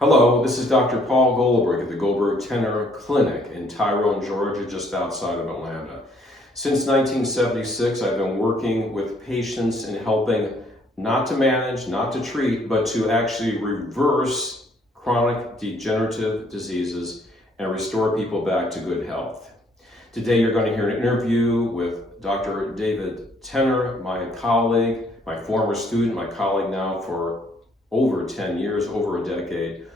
Hello, this is Dr. Paul Goldberg at the Goldberg Tenor Clinic in Tyrone, Georgia, just outside of Atlanta. Since 1976, I've been working with patients and helping not to manage, not to treat, but to actually reverse chronic degenerative diseases and restore people back to good health. Today, you're going to hear an interview with Dr. David Tenor, my colleague, my former student, my colleague now for over 10 years, over a decade.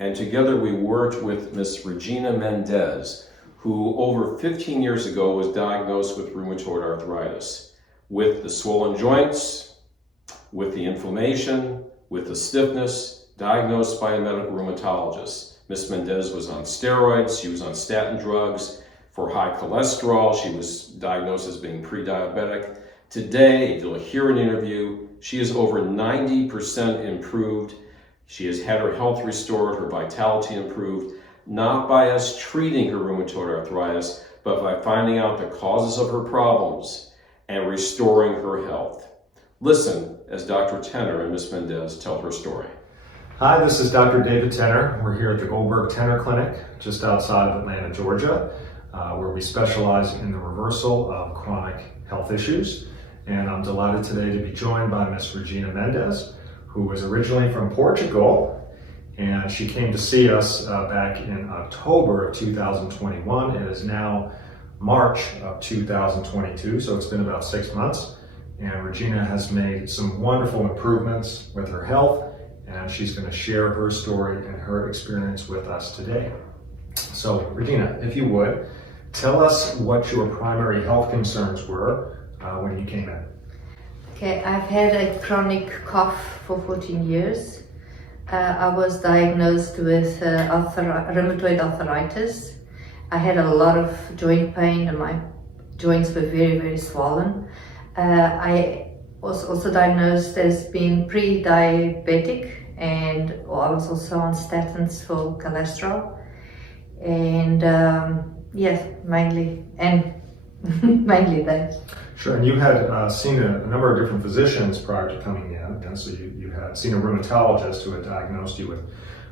And together we worked with Miss Regina Mendez, who over 15 years ago was diagnosed with rheumatoid arthritis, with the swollen joints, with the inflammation, with the stiffness, diagnosed by a medical rheumatologist. Miss Mendez was on steroids, she was on statin drugs for high cholesterol, she was diagnosed as being pre-diabetic. Today, you'll hear an interview, she is over 90% improved. She has had her health restored, her vitality improved, not by us treating her rheumatoid arthritis, but by finding out the causes of her problems and restoring her health. Listen as Dr. Tenor and Ms. Mendez tell her story. Hi, this is Dr. David Tenor. We're here at the Goldberg Tenor Clinic, just outside of Atlanta, Georgia, where we specialize in the reversal of chronic health issues. And I'm delighted today to be joined by Ms. Regina Mendez, who was originally from Portugal, and she came to see us back in October of 2021. It is now March of 2022, so it's been about 6 months. And Regina has made some wonderful improvements with her health, and she's going to share her story and her experience with us today. So Regina, if you would, tell us what your primary health concerns were when you came in. Okay, I've had a chronic cough for 14 years. I was diagnosed with rheumatoid arthritis. I had a lot of joint pain and my joints were very, very swollen. I was also diagnosed as being pre-diabetic, and I was also on statins for cholesterol. And yes, mainly that. Sure, and you had seen a number of different physicians prior to coming in, and so you had seen a rheumatologist who had diagnosed you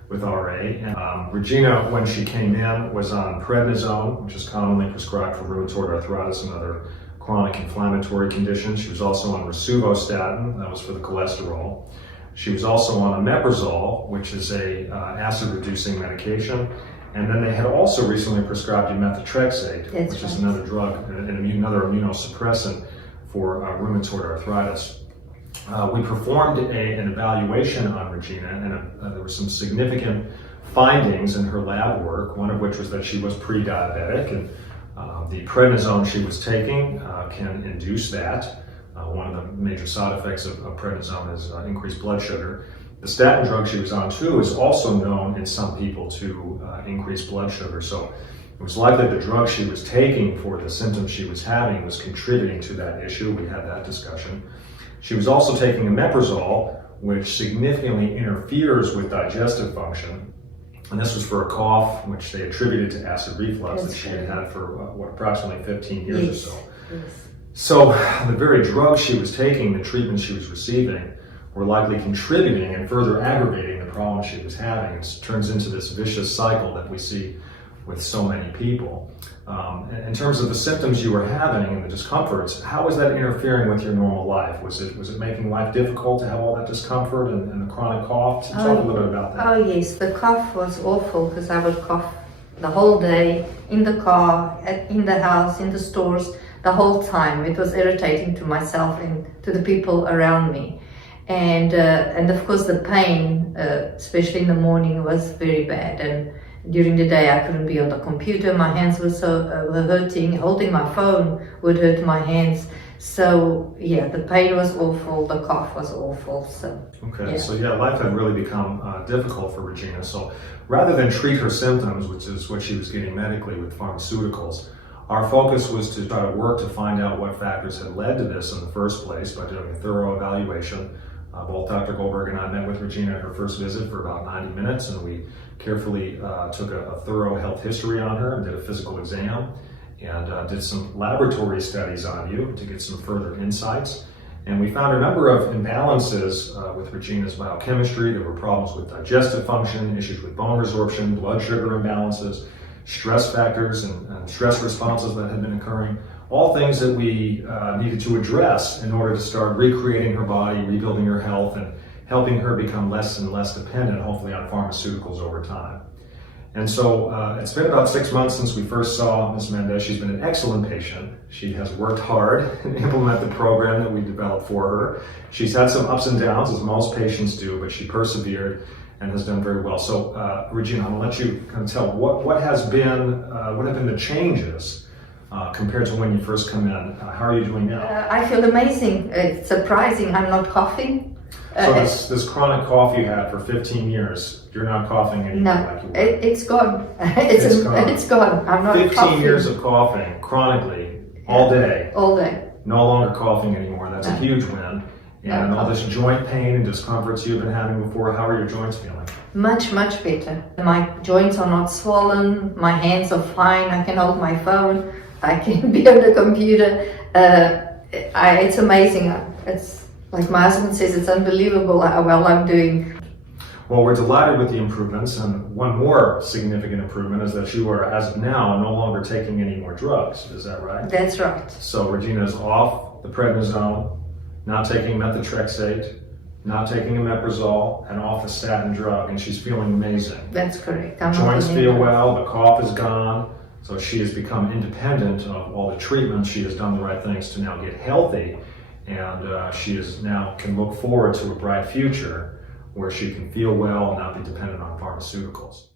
with RA. And Regina, when she came in, was on prednisone, which is commonly prescribed for rheumatoid arthritis and other chronic inflammatory conditions. She was also on rosuvastatin, that was for the cholesterol. She was also on omeprazole, which is a acid-reducing medication. And then they had also recently prescribed you methotrexate, which is another drug, another immunosuppressant for rheumatoid arthritis. We performed an evaluation on Regina, and there were some significant findings in her lab work, one of which was that she was pre-diabetic, and the prednisone she was taking can induce that. One of the major side effects of prednisone is increased blood sugar. The statin drug she was on too is also known in some people to increase blood sugar. So it was likely the drug she was taking for the symptoms she was having was contributing to that issue. We had that discussion. She was also taking omeprazole, which significantly interferes with digestive function. And this was for a cough, which they attributed to acid reflux that she had had for approximately 15 years or so. Yes. So the very drug she was taking, the treatment she was receiving, were likely contributing and further aggravating the problem she was having. It turns into this vicious cycle that we see with so many people. In terms of the symptoms you were having and the discomforts, how was that interfering with your normal life? Was it making life difficult to have all that discomfort and the chronic cough? Talk a little bit about that. Oh yes, the cough was awful because I would cough the whole day, in the car, in the house, in the stores, the whole time. It was irritating to myself and to the people around me. And of course the pain, especially in the morning, was very bad. And during the day I couldn't be on the computer. My hands were were hurting. Holding my phone would hurt my hands. So yeah, the pain was awful. The cough was awful. So okay, yeah. Life had really become difficult for Regina. So rather than treat her symptoms, which is what she was getting medically with pharmaceuticals, our focus was to try to work to find out what factors had led to this in the first place by doing a thorough evaluation. Both Dr. Goldberg and I met with Regina at her first visit for about 90 minutes, and we carefully took a thorough health history on her and did a physical exam and did some laboratory studies on you to get some further insights. And we found a number of imbalances with Regina's biochemistry. There were problems with digestive function, issues with bone resorption, blood sugar imbalances, stress factors and stress responses that had been occurring. All things that we needed to address in order to start recreating her body, rebuilding her health, and helping her become less and less dependent, hopefully, on pharmaceuticals over time. And so it's been about 6 months since we first saw Ms. Mendez. She's been an excellent patient. She has worked hard to implement the program that we developed for her. She's had some ups and downs, as most patients do, but she persevered and has done very well. So, Regina, I'm going to let you kind of tell what have been the changes compared to when you first come in. How are you doing now? I feel amazing. It's surprising. I'm not coughing. So this chronic cough you had for 15 years, you're not coughing anymore like you were? It's gone. It's gone. I'm not 15 coughing. years of coughing chronically, all day. All day. No longer coughing anymore. That's a huge win. And all this joint pain and discomforts you've been having before, how are your joints feeling? Much, much better. My joints are not swollen. My hands are fine. I can hold my phone. I can be on the computer. It's amazing. It's like my husband says, it's unbelievable how well I'm doing. Well, we're delighted with the improvements, and one more significant improvement is that you are, as of now, no longer taking any more drugs. Is that right? That's right. So Regina is off the prednisone, not taking methotrexate, not taking omeprazole, and off the statin drug, and she's feeling amazing. That's correct. Joints feel well, the cough is gone, so she has become independent of all the treatments. She has done the right things to now get healthy, and she is now can look forward to a bright future where she can feel well and not be dependent on pharmaceuticals.